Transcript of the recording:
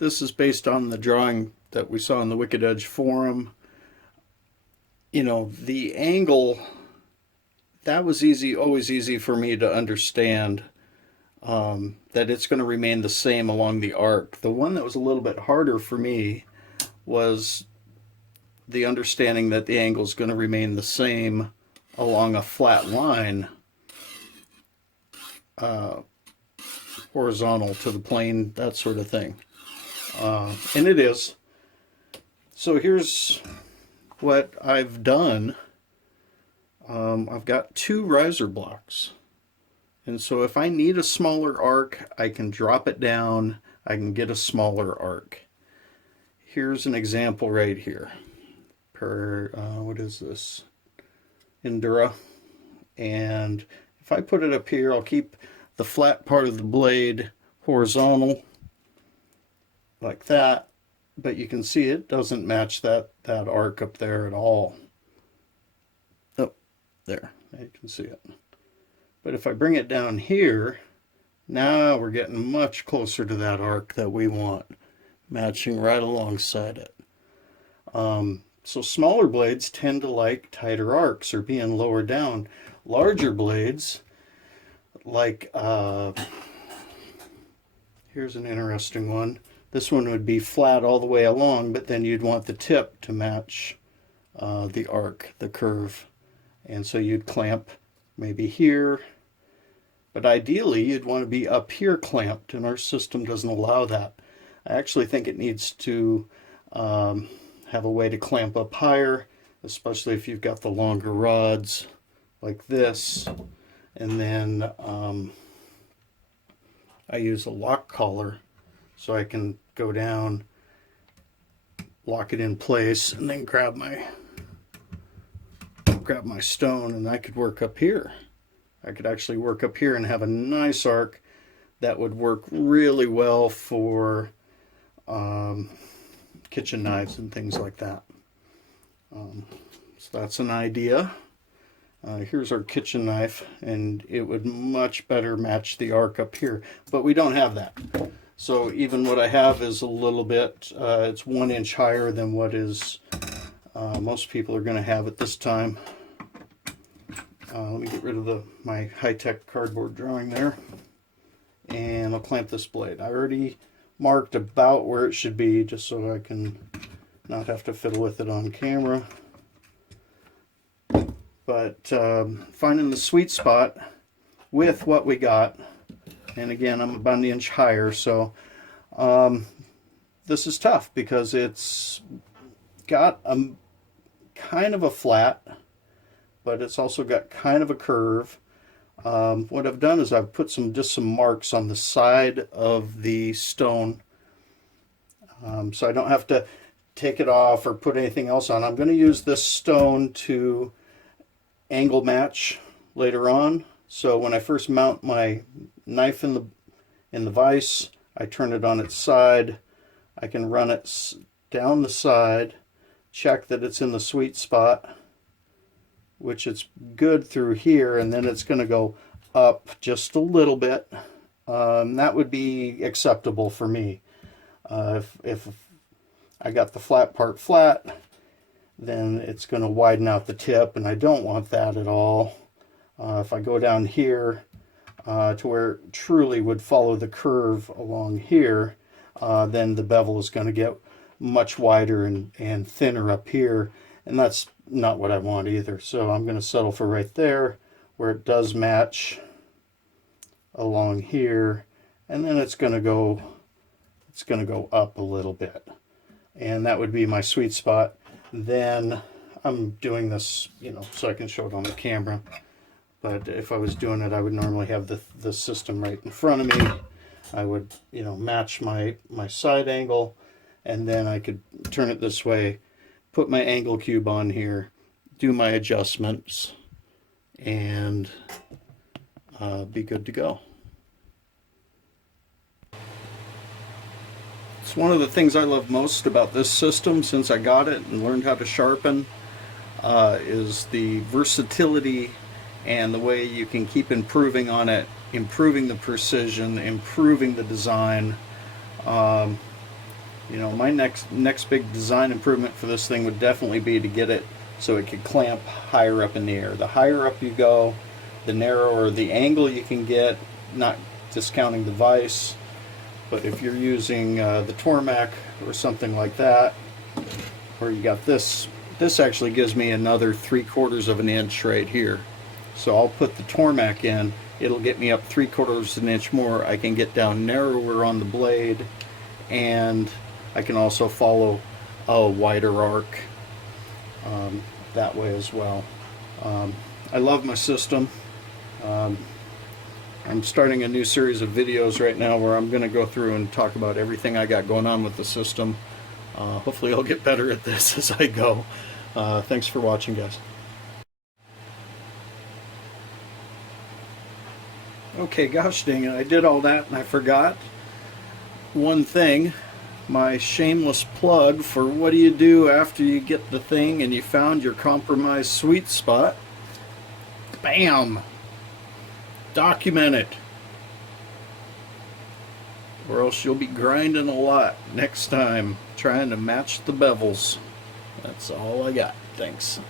This is based on the drawing that we saw in the Wicked Edge forum. You know, the angle, that was easy, always easy for me to understand, that it's going to remain the same along the arc. The one that was a little bit harder for me was the understanding that the angle is going to remain the same along a flat line, horizontal to the plane, that sort of thing. And it is. So here's what I've done. I've got 2 riser blocks. And so if I need a smaller arc, I can drop it down. I can get a smaller arc. Here's an example right here. What is this? Endura. And if I put it up here, I'll keep the flat part of the blade horizontal like that, but you can see it doesn't match that arc up there at all. Oh, there, you can see it. But if I bring it down here, now we're getting much closer to that arc that we want, matching right alongside it. So smaller blades tend to like tighter arcs or being lower down. Larger blades like, here's an interesting one. This one would be flat all the way along, but then you'd want the tip to match the arc, the curve. And so you'd clamp maybe here, but ideally you'd want to be up here clamped, and our system doesn't allow that. I actually think it needs to have a way to clamp up higher, especially if you've got the longer rods like this. And then I use a lock collar so I can go down, lock it in place, and then grab my stone, and I could work up here. I could actually work up here and have a nice arc that would work really well for kitchen knives and things like that. So that's an idea. Here's our kitchen knife, and it would much better match the arc up here, but we don't have that. So even what I have is a little bit, it's 1 inch higher than what is most people are going to have at this time. Let me get rid of my high-tech cardboard drawing there, and I'll clamp this blade. I already marked about where it should be, just so I can not have to fiddle with it on camera. But finding the sweet spot with what we got, and again, I'm about 1 inch higher, so this is tough because it's got a kind of a flat, but it's also got kind of a curve. What I've done is I've put just some marks on the side of the stone, so I don't have to take it off or put anything else on. I'm going to use this stone to angle match later on. So when I first mount my knife in the vise, I turn it on its side. I can run it down the side, check that it's in the sweet spot, which it's good through here, and then it's going to go up just a little bit. That would be acceptable for me. If I got the flat part flat, then it's going to widen out the tip, and I don't want that at all. If I go down here to where it truly would follow the curve along here, then the bevel is going to get much wider and thinner up here, and that's not what I want either. So I'm going to settle for right there where it does match along here, and then it's going to go up a little bit, and that would be my sweet spot. Then I'm doing this, so I can show it on the camera. But if I was doing it, I would normally have the system right in front of me. I would, match my side angle, and then I could turn it this way, put my angle cube on here, do my adjustments, and be good to go. It's one of the things I love most about this system since I got it and learned how to sharpen, is the versatility and the way you can keep improving on it, improving the precision, improving the design. You know, my next big design improvement for this thing would definitely be to get it so it could clamp higher up in the air. The higher up you go, the narrower the angle you can get, not discounting the vise. But if you're using the Tormac or something like that, or you got this actually gives me another 3/4 of an inch right here. So I'll put the Tormac in, it'll get me up 3/4 of an inch more. I can get down narrower on the blade, and I can also follow a wider arc that way as well. I love my system. I'm starting a new series of videos right now where I'm going to go through and talk about everything I got going on with the system. Hopefully I'll get better at this as I go. Thanks for watching, guys. Okay, gosh dang it, I did all that and I forgot one thing. My shameless plug for what do you do after you get the thing and you found your compromised sweet spot. Bam! Document it, or else you'll be grinding a lot next time trying to match the bevels. That's all I got. Thanks.